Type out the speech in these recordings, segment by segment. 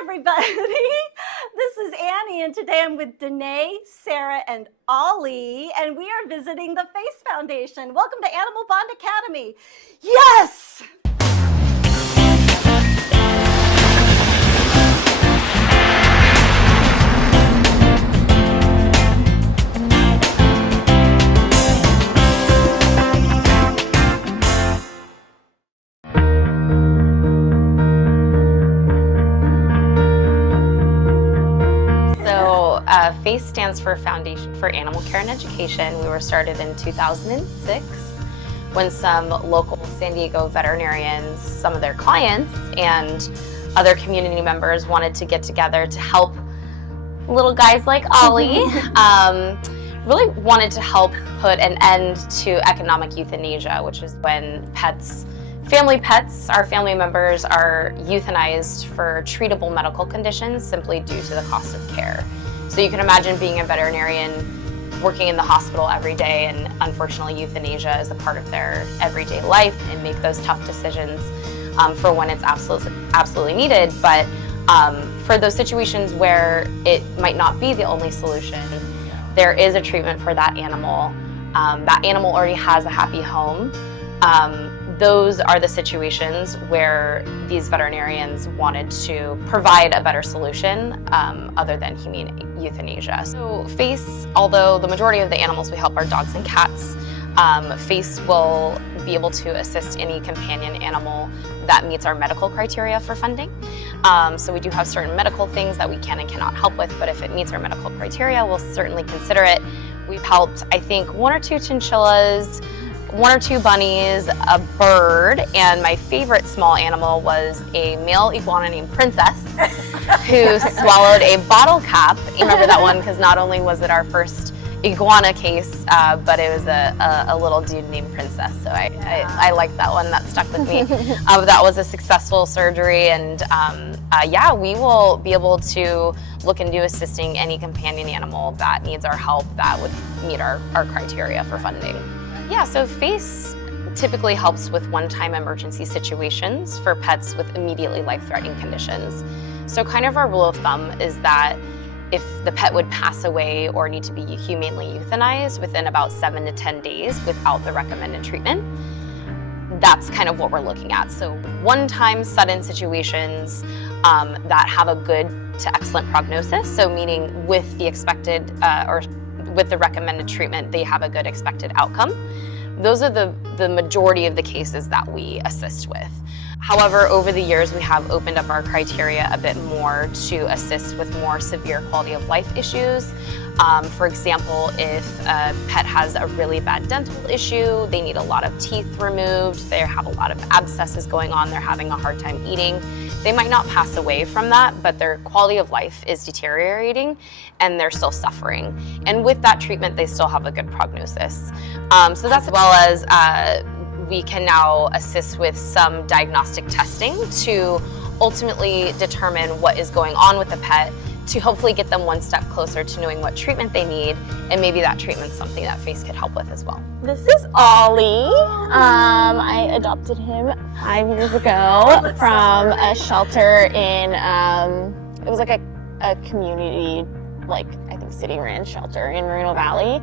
everybody. This is Annie, and today I'm with Danae, Sarah, and Ollie, and we are visiting the Face Foundation. Welcome to Animal Bond Academy. Yes! FACE stands for Foundation for Animal Care and Education. We were started in 2006 when some local San Diego veterinarians, some of their clients, and other community members wanted to get together to help little guys like Ollie. Really wanted to help put an end to economic euthanasia, which is when our family members are euthanized for treatable medical conditions simply due to the cost of care. So you can imagine being a veterinarian working in the hospital every day, and unfortunately euthanasia is a part of their everyday life, and make those tough decisions for when it's absolutely needed. But for those situations where it might not be the only solution, there is a treatment for that animal. That animal already has a happy home. Those are the situations where these veterinarians wanted to provide a better solution other than humane euthanasia. So FACE, although the majority of the animals we help are dogs and cats, FACE will be able to assist any companion animal that meets our medical criteria for funding. So we do have certain medical things that we can and cannot help with, but if it meets our medical criteria, we'll certainly consider it. We've helped, I think, 1 or 2 chinchillas, 1 or 2 bunnies, a bird, and my favorite small animal was a male iguana named Princess who swallowed a bottle cap. You remember that one because not only was it our first iguana case, but it was a little dude named Princess. So I liked that one. That stuck with me. That was a successful surgery, and yeah, we will be able to look into assisting any companion animal that needs our help that would meet our criteria for funding. Yeah, so FACE typically helps with one-time emergency situations for pets with immediately life-threatening conditions. So kind of our rule of thumb is that if the pet would pass away or need to be humanely euthanized within about 7 to 10 days without the recommended treatment, that's kind of what we're looking at. So one-time sudden situations that have a good to excellent prognosis, so meaning with the expected or with the recommended treatment, they have a good expected outcome. Those are the majority of the cases that we assist with. However, over the years, we have opened up our criteria a bit more to assist with more severe quality of life issues. For example, if a pet has a really bad dental issue, they need a lot of teeth removed, they have a lot of abscesses going on, they're having a hard time eating, they might not pass away from that, but their quality of life is deteriorating and they're still suffering. And with that treatment, they still have a good prognosis. So that's as well as we can now assist with some diagnostic testing to ultimately determine what is going on with the pet, to hopefully get them one step closer to knowing what treatment they need, and maybe that treatment's something that FACE could help with as well. This is Ollie. I adopted him 5 years ago from a shelter in, it was like a community, like I think city ran shelter in Moreno Valley.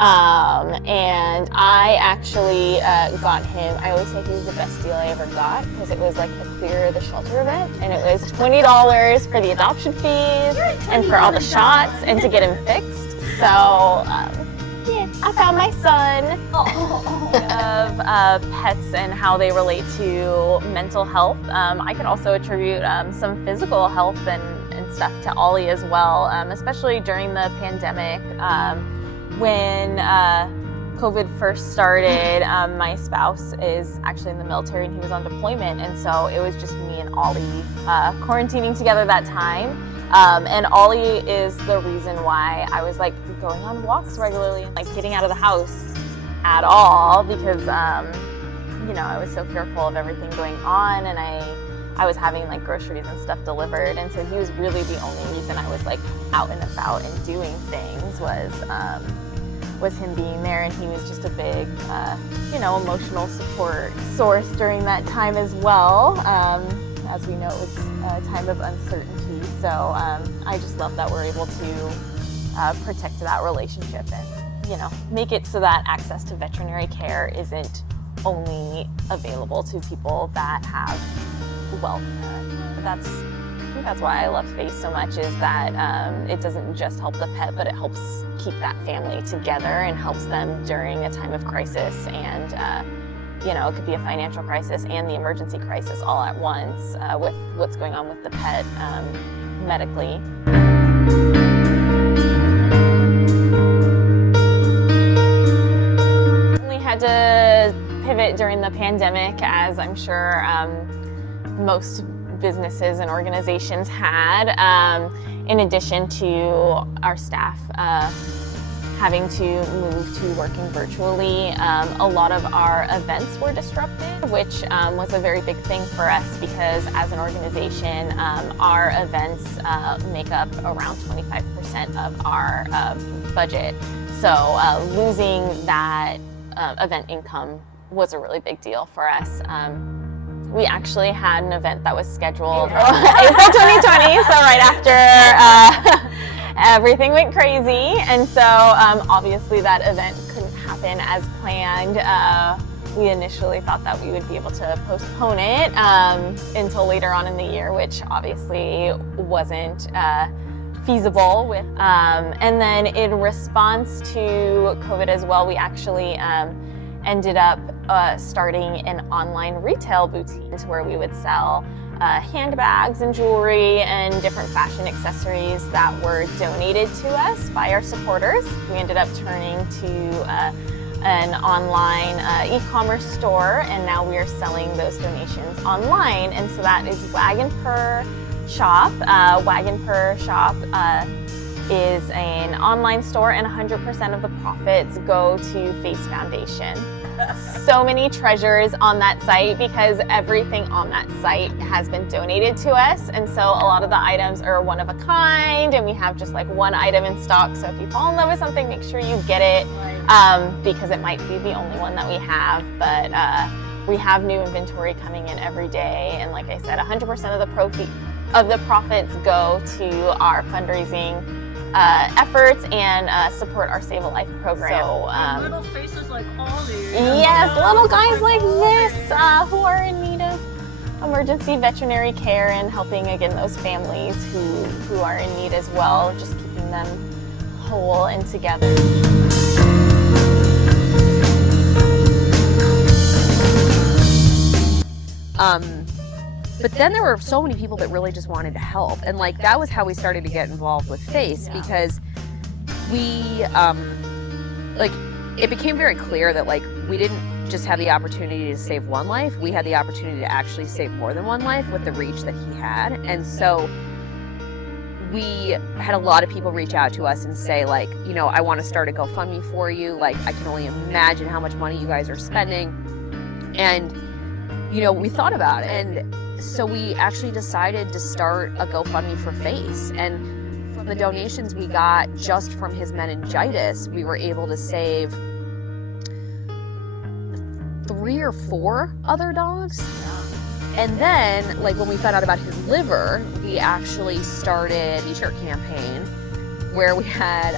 And I actually got him, I always say he was the best deal I ever got, because it was like a clear the shelter event, and it was $20 for the adoption fees and for all the shots and to get him fixed. So yeah, I found my son. Of pets and how they relate to mental health. I could also attribute some physical health and stuff to Ollie as well, especially during the pandemic. When COVID first started, my spouse is actually in the military and he was on deployment, and so it was just me and Ollie quarantining together that time. And Ollie is the reason why I was like going on walks regularly and like getting out of the house at all, because you know, I was so fearful of everything going on, and I was having like groceries and stuff delivered, and so he was really the only reason I was like out and about and doing things was him being there, and he was just a big, you know, emotional support source during that time as well. As we know, it was time of uncertainty. So I just love that we're able to protect that relationship and, you know, make it so that access to veterinary care isn't only available to people that have wealth. I think that's why I love Face so much, is that it doesn't just help the pet, but it helps keep that family together and helps them during a time of crisis. And you know, it could be a financial crisis and the emergency crisis all at once with what's going on with the pet medically. We had to pivot during the pandemic, as I'm sure most businesses and organizations had, in addition to our staff having to move to working virtually. A lot of our events were disrupted, which was a very big thing for us, because as an organization, our events make up around 25% of our budget. So losing that event income was a really big deal for us. We actually had an event that was scheduled April 2020, so right after everything went crazy. And so obviously that event couldn't happen as planned. We initially thought that we would be able to postpone it until later on in the year, which obviously wasn't feasible. And then in response to COVID as well, we actually ended up starting an online retail boutique where we would sell handbags and jewelry and different fashion accessories that were donated to us by our supporters. We ended up turning to an online e-commerce store, and now we are selling those donations online. And so that is Wagon Purr Shop. Wagon Purr Shop is an online store, and 100% of the profits go to Face Foundation. So many treasures on that site, because everything on that site has been donated to us, and so a lot of the items are one of a kind, and we have just like one item in stock. So if you fall in love with something, make sure you get it, because it might be the only one that we have. But we have new inventory coming in every day, and like I said, 100% of the profits go to our fundraising efforts and support our Save a Life program. So little faces like Ollie. Yes, little guys like this who are in need of emergency veterinary care, and helping again those families who are in need as well, just keeping them whole and together. But then there were so many people that really just wanted to help, and like that was how we started to get involved with Face, because we like it became very clear that like we didn't just have the opportunity to save one life, we had the opportunity to actually save more than one life with the reach that he had. And so we had a lot of people reach out to us and say, like, you know, I want to start a GoFundMe for you, like I can only imagine how much money you guys are spending. And you know, we thought about it, and so we actually decided to start a GoFundMe for Face. And from the donations we got just from his meningitis, we were able to save 3 or 4 other dogs. And then, like, when we found out about his liver, we actually started a t-shirt campaign where we had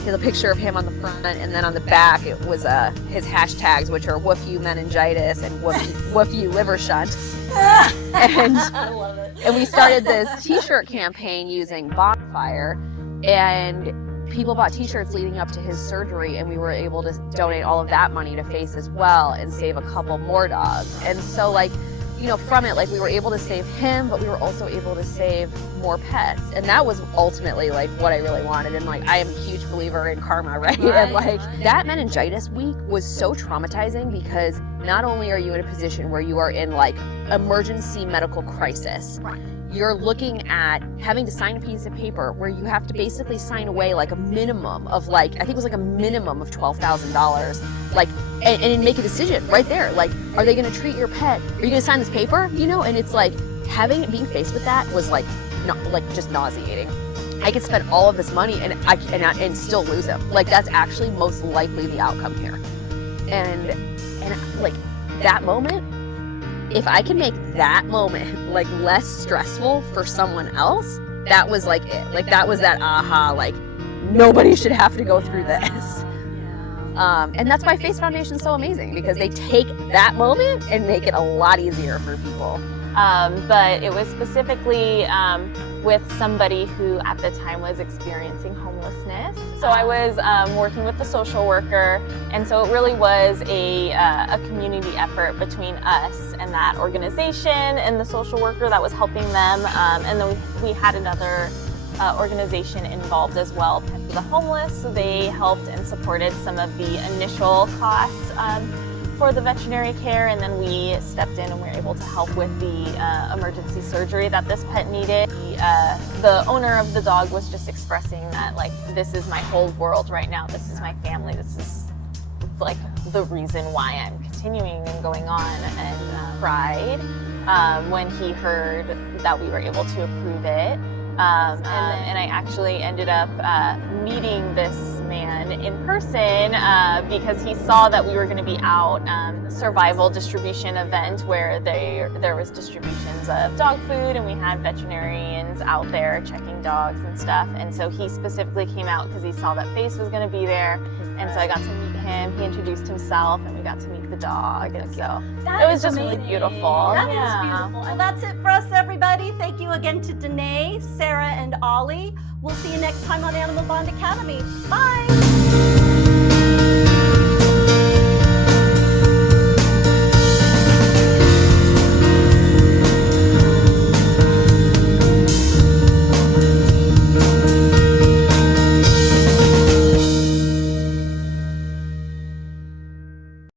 he has a picture of him on the front, and then on the back it was his hashtags, which are woof you meningitis and woof you liver shunt. And I love it. And we started this t-shirt campaign using Bonfire, and people bought t-shirts leading up to his surgery, and we were able to donate all of that money to Face as well and save a couple more dogs. And so, like, you know, from it, like, we were able to save him, but we were also able to save more pets. And that was ultimately, like, what I really wanted. And, like, I am a huge believer in karma, right? And, like, that meningitis week was so traumatizing, because not only are you in a position where you are in, like, emergency medical crisis, you're looking at having to sign a piece of paper where you have to basically sign away, like, a minimum of, like, I think it was like a minimum of $12,000, like, and make a decision right there. Like, are they going to treat your pet? Are you going to sign this paper? You know, and it's like being faced with that was like, just nauseating. I could spend all of this money and still lose him. Like, that's actually most likely the outcome here. And like that moment if I can make that moment like less stressful for someone else, that was like it. Like that was that aha, like nobody should have to go through this. And that's why Face Foundation is so amazing, because they take that moment and make it a lot easier for people. But it was specifically with somebody who at the time was experiencing homelessness. So I was working with the social worker, and so it really was a community effort between us and that organization and the social worker that was helping them. And then we had another organization involved as well, Pets for the Homeless. So they helped and supported some of the initial costs for the veterinary care, and then we stepped in and we were able to help with the emergency surgery that this pet needed. The owner of the dog was just expressing that, like, this is my whole world right now, this is my family, this is like the reason why I'm continuing and going on, and cried when he heard that we were able to approve it. And I actually ended up meeting this man in person because he saw that we were going to be out survival distribution event where there was distributions of dog food, and we had veterinarians out there checking dogs and stuff. And so he specifically came out because he saw that Face was going to be there, and so I got to meet him. He introduced himself, and we got to meet the dog, and so it was just really beautiful. That is beautiful. Well, that's it for us, everybody. Thank you again to Danae, Sarah, and Ollie. We'll see you next time on Animal Bond Academy. Bye.